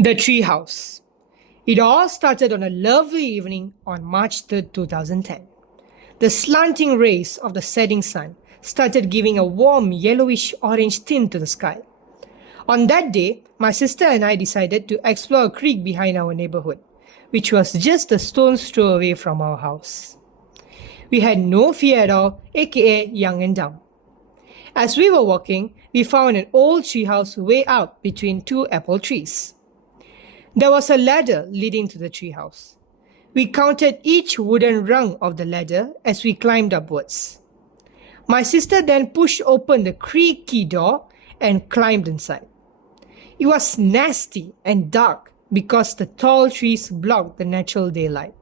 The Treehouse. It all started on a lovely evening on March 3rd, 2010. The slanting rays of the setting sun started giving a warm yellowish-orange tint to the sky. On that day, my sister and I decided to explore a creek behind our neighborhood, which was just a stone's throw away from our house. We had no fear at all, aka young and dumb. As we were walking, we found an old treehouse way out between two apple trees. There was a ladder leading to the treehouse. We counted each wooden rung of the ladder as we climbed upwards. My sister then pushed open the creaky door and climbed inside. It was nasty and dark because the tall trees blocked the natural daylight.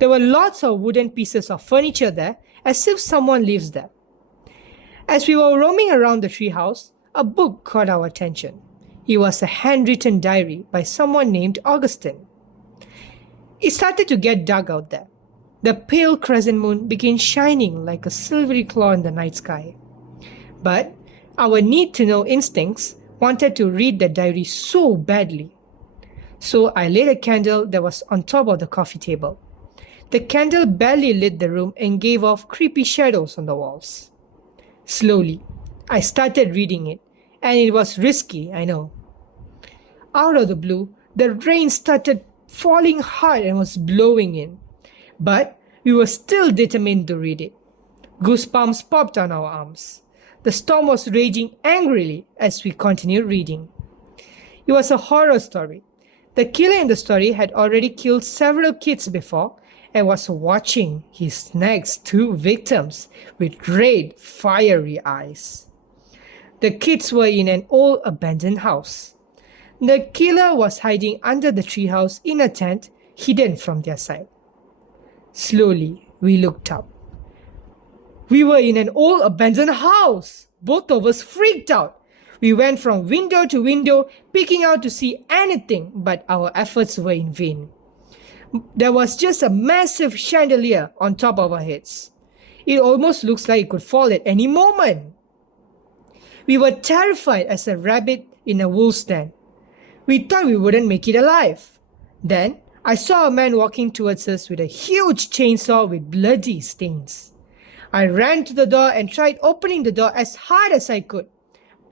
There were lots of wooden pieces of furniture there, as if someone lives there. As we were roaming around the treehouse, a book caught our attention. It was a handwritten diary by someone named Augustine. It started to get dark out there. The pale crescent moon began shining like a silvery claw in the night sky. But our need-to-know instincts wanted to read the diary so badly. So I lit a candle that was on top of the coffee table. The candle barely lit the room and gave off creepy shadows on the walls. Slowly, I started reading it, and it was risky, I know. Out of the blue, the rain started falling hard and was blowing in. But we were still determined to read it. Goosebumps popped on our arms. The storm was raging angrily as we continued reading. It was a horror story. The killer in the story had already killed several kids before and was watching his next two victims with red, fiery eyes. The kids were in an old abandoned house. The killer was hiding under the treehouse in a tent, hidden from their sight. Slowly, we looked up. We were in an old abandoned house. Both of us freaked out. We went from window to window, peeking out to see anything, but our efforts were in vain. There was just a massive chandelier on top of our heads. It almost looks like it could fall at any moment. We were terrified as a rabbit in a wolf's den. We thought we wouldn't make it alive. Then I saw a man walking towards us with a huge chainsaw with bloody stains. I ran to the door and tried opening the door as hard as I could.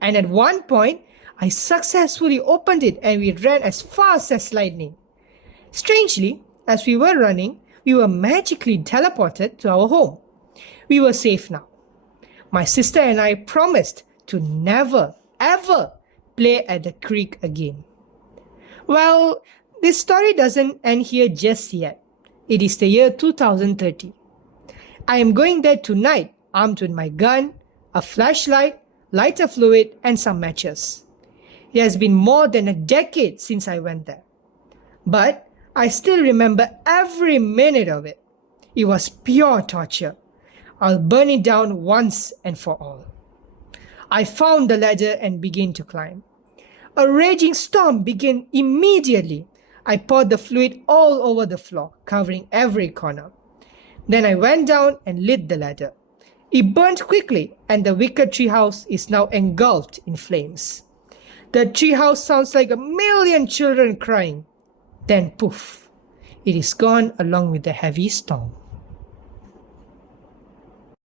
And at one point, I successfully opened it and we ran as fast as lightning. Strangely, as we were running, we were magically teleported to our home. We were safe now. My sister and I promised to never, ever play at the creek again. Well, this story doesn't end here just yet. It is the year 2030. I am going there tonight, armed with my gun, a flashlight, lighter fluid, and some matches. It has been more than a decade since I went there. But I still remember every minute of it. It was pure torture. I'll burn it down once and for all. I found the ladder and began to climb. A raging storm began immediately. I poured the fluid all over the floor, covering every corner. Then I went down and lit the ladder. It burned quickly, and the wicked treehouse is now engulfed in flames. The treehouse sounds like a million children crying. Then poof, it is gone along with the heavy storm.